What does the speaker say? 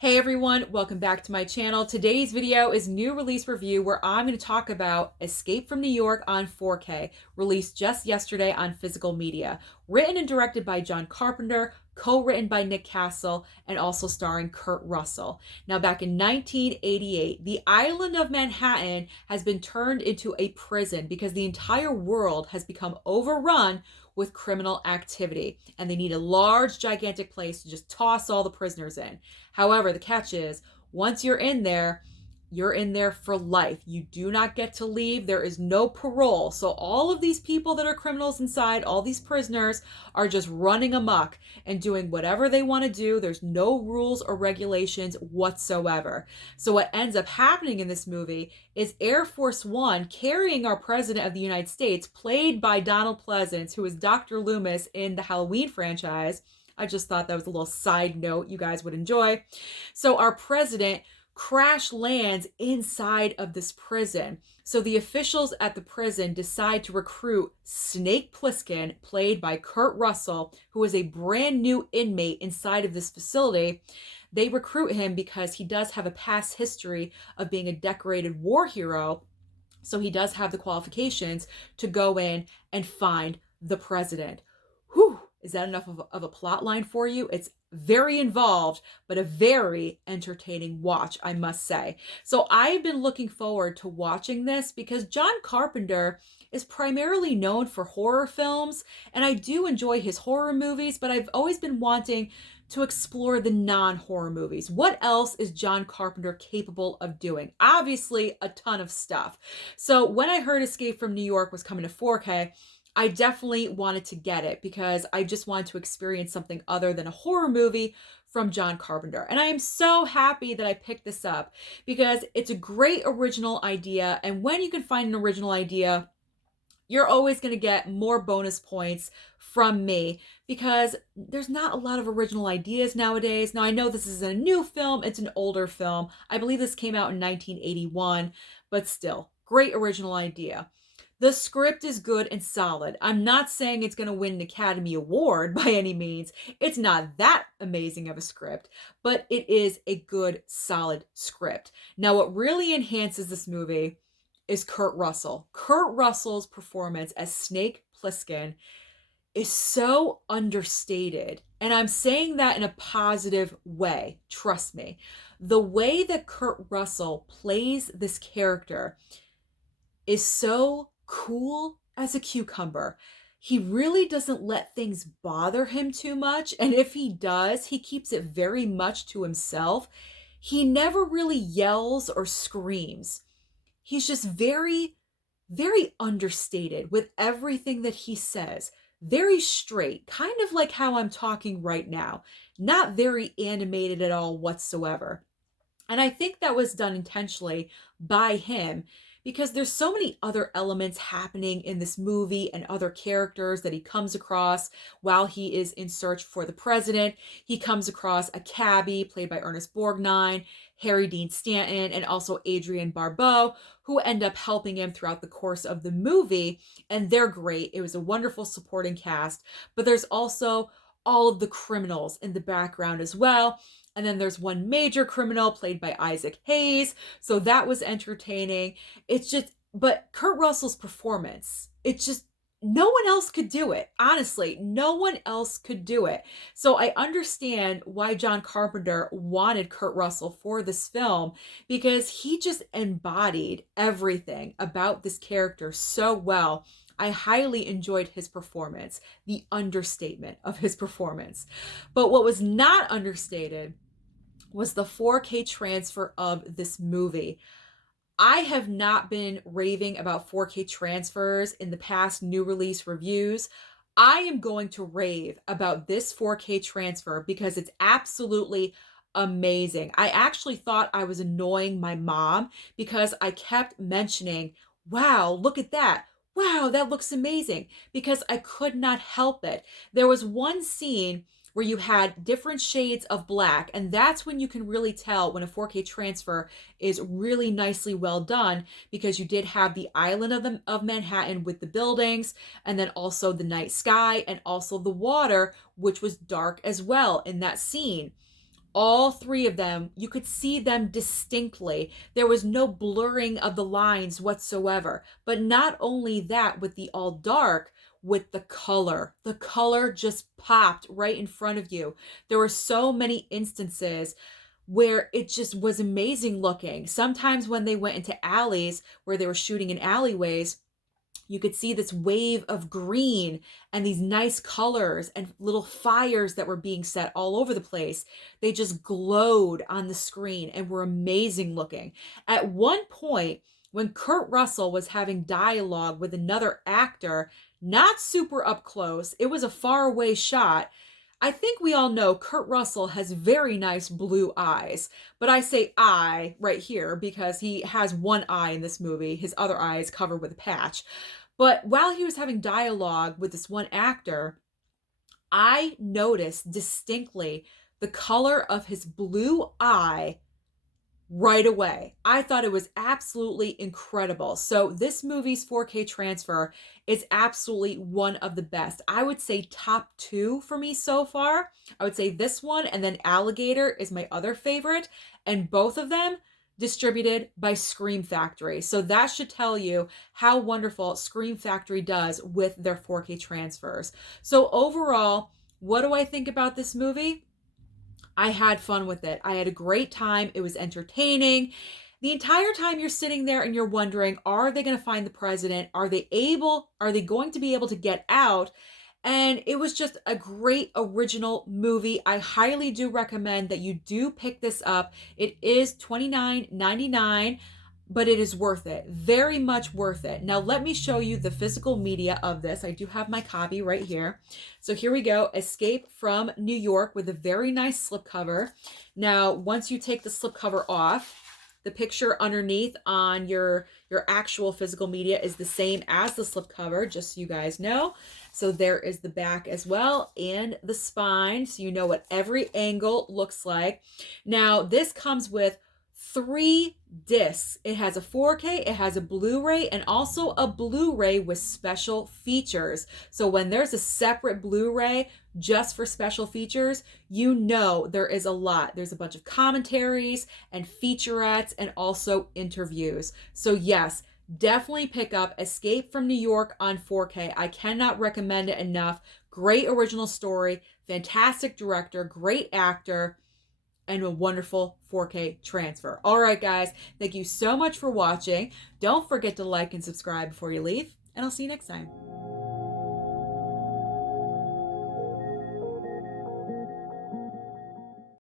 Hey everyone, welcome back to my channel. Today's video is new release review where I'm going to talk about Escape from New York on 4K, released just yesterday on physical media. Written and directed by John Carpenter, co-written by Nick Castle, and also starring Kurt Russell. Now, back in 1988, the island of Manhattan has been turned into a prison because the entire world has become overrun with criminal activity, and they need a large, gigantic place to just toss all the prisoners in. However, the catch is, once you're in there for life. You do not get to leave. There is no parole. So all of these people that are criminals inside, all these prisoners, are just running amok and doing whatever they want to do. There's no rules or regulations whatsoever. So what ends up happening in this movie is Air Force One carrying our President of the United States, played by Donald Pleasance, who is Dr. Loomis in the Halloween franchise. I just thought that was a little side note you guys would enjoy. So our president crash lands inside of this prison. So the officials at the prison decide to recruit Snake Plissken, played by Kurt Russell, who is a brand new inmate inside of this facility. They recruit him because he does have a past history of being a decorated war hero. So he does have the qualifications to go in and find the president. Whew. Is that enough of a plot line for you? It's very involved, but a very entertaining watch, I must say. So I've been looking forward to watching this because John Carpenter is primarily known for horror films, and I do enjoy his horror movies, but I've always been wanting to explore the non-horror movies. What else is John Carpenter capable of doing? Obviously, a ton of stuff. So when I heard Escape from New York was coming to 4K, I definitely wanted to get it because I just wanted to experience something other than a horror movie from John Carpenter. And I am so happy that I picked this up because it's a great original idea. And when you can find an original idea, you're always going to get more bonus points from me because there's not a lot of original ideas nowadays. Now, I know this is a new film. It's an older film. I believe this came out in 1981, but still, great original idea. The script is good and solid. I'm not saying it's going to win an Academy Award by any means. It's not that amazing of a script, but it is a good, solid script. Now, what really enhances this movie is Kurt Russell. Kurt Russell's performance as Snake Plissken is so understated. And I'm saying that in a positive way. Trust me. The way that Kurt Russell plays this character is so cool as a cucumber. He really doesn't let things bother him too much. And if he does, he keeps it very much to himself. He never really yells or screams. He's just very, very understated with everything that he says. Very straight, kind of like how I'm talking right now. Not very animated at all whatsoever. And I think that was done intentionally by him because there's so many other elements happening in this movie and other characters that he comes across while he is in search for the president. He comes across a cabbie played by Ernest Borgnine, Harry Dean Stanton, and also Adrienne Barbeau, who end up helping him throughout the course of the movie. And they're great. It was a wonderful supporting cast. But there's also all of the criminals in the background as well. And then there's one major criminal played by Isaac Hayes. So that was entertaining. It's just, but Kurt Russell's performance, it's just, no one else could do it. Honestly, no one else could do it. So I understand why John Carpenter wanted Kurt Russell for this film because he just embodied everything about this character so well. I highly enjoyed his performance, the understatement of his performance. But what was not understated was the 4K transfer of this movie. I have not been raving about 4K transfers in the past new release reviews. I am going to rave about this 4K transfer because it's absolutely amazing. I actually thought I was annoying my mom because I kept mentioning, wow, look at that. Wow, that looks amazing, because I could not help it. There was one scene where you had different shades of black, and that's when you can really tell when a 4K transfer is really nicely well done, because you did have the island of Manhattan with the buildings, and then also the night sky, and also the water, which was dark as well in that scene. All three of them, you could see them distinctly. There was no blurring of the lines whatsoever. But not only that, with the all dark, with the color just popped right in front of you. There were so many instances where it just was amazing looking. Sometimes when they went into alleys where they were shooting in alleyways, you could see this wave of green and these nice colors and little fires that were being set all over the place. They just glowed on the screen and were amazing looking. At one point, when Kurt Russell was having dialogue with another actor, not super up close, it was a far away shot. I think we all know Kurt Russell has very nice blue eyes, but I say eye right here because he has one eye in this movie. His other eye is covered with a patch. But while he was having dialogue with this one actor, I noticed distinctly the color of his blue eye right away. I thought it was absolutely incredible. So this movie's 4K transfer is absolutely one of the best. I would say top 2 for me so far. I would say this one and then Alligator is my other favorite, and both of them distributed by Scream Factory. So that should tell you how wonderful Scream Factory does with their 4K transfers. So overall, what do I think about this movie? I had fun with it. I had a great time. It was entertaining. The entire time you're sitting there and you're wondering, are they going to find the president? Are they going to be able to get out? And it was just a great original movie. I highly do recommend that you do pick this up. It is $29.99, but it is worth it. Very much worth it. Now let me show you the physical media of this. I do have my copy right here. So here we go. Escape from New York with a very nice slipcover. Now, once you take the slipcover off, the picture underneath on your actual physical media is the same as the slipcover, just so you guys know. So there is the back as well and the spine, so you know what every angle looks like. Now, this comes with 3 discs. It has a 4K, it has a Blu-ray, and also a Blu-ray with special features. So when there's a separate Blu-ray just for special features, you know there is a lot. There's a bunch of commentaries and featurettes and also interviews. So yes, definitely pick up Escape from New York on 4K. I cannot recommend it enough. Great original story, fantastic director, great actor, and a wonderful 4K transfer. All right, guys, thank you so much for watching. Don't forget to like and subscribe before you leave, and I'll see you next time.